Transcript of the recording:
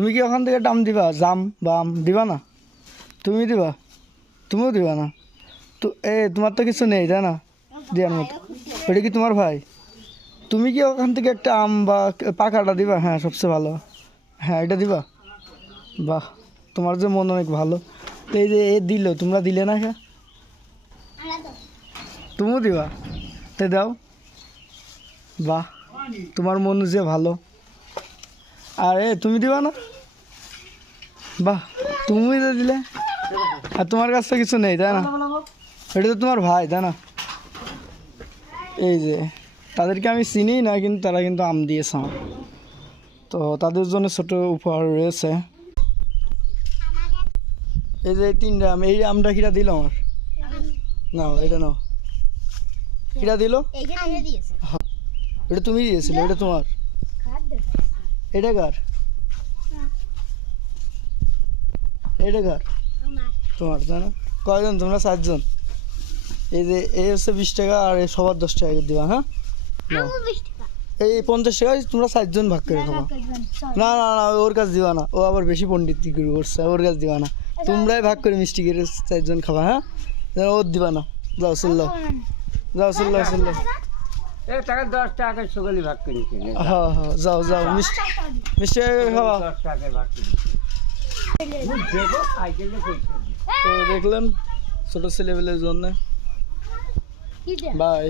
তুমি কি ওখান থেকে দাম দিবা? জাম বাম দিবা না? তুমি দিবা? তুমিও দিবা না? তো তোমার তো কিছু নেই তাই না দেওয়ার মতো? ওটা কি তোমার ভাই? তুমি কি ওখান থেকে একটা আম বা পাকাটা দিবা? হ্যাঁ, সবচেয়ে ভালো। হ্যাঁ, এটা দিবা? বাহ, তোমার যে মন অনেক ভালো। তো এই যে দিল, তোমরা দিলে না? হ্যাঁ, তুমিও দিবা? তো দাও। বাহ, তোমার মন যে ভালো। আর তুমি দিবা না? বাহ, তুমি তো দিলে। আর তোমার কাছে কিছু নেই তাই না? এটা তো তোমার ভাই তাই না? এই যে তাদেরকে আমি চিনি না, কিন্তু তারা কিন্তু আম দিয়েছে আমার। তো তাদের জন্য ছোট উপহার রয়েছে। এই যে 3টা আম, এই আমটা কিরা দিল আমার? নাও, এটা নাও। কিরা দিল? এটা তুমি দিয়েছিলে, এটা তোমার? এটা কার? এটা কার? তোমার তাই না? কয়জন তোমরা? 4 জন। এই যে এই হচ্ছে 20 টাকা, আর এই সবার 10 টাকা করে দিবা। হ্যাঁ, এই 50 টাকা তোমরা 4 জন ভাগ করে খাবা। না না না, ওর কাছে দিবা না, ও আবার বেশি পণ্ডিতি করছে, ওর কাছে দিবা না। তোমরাই ভাগ করে মিষ্টি করে 4 জন খাবা। হ্যাঁ, ওর দিবা না। যাও চললো, যাও চললো চললো। টাকা 10 টাকা সকালে ভাগ করে খেলে। হ্যাঁ হ্যাঁ, যাও যাও, মিষ্টি মিষ্টি খাওয়া। 10 টাকা ভাগ করে দেখো আইটেলটা কইছে। তো দেখলেন ছোট ছেলেবেলের জন্য। বাই।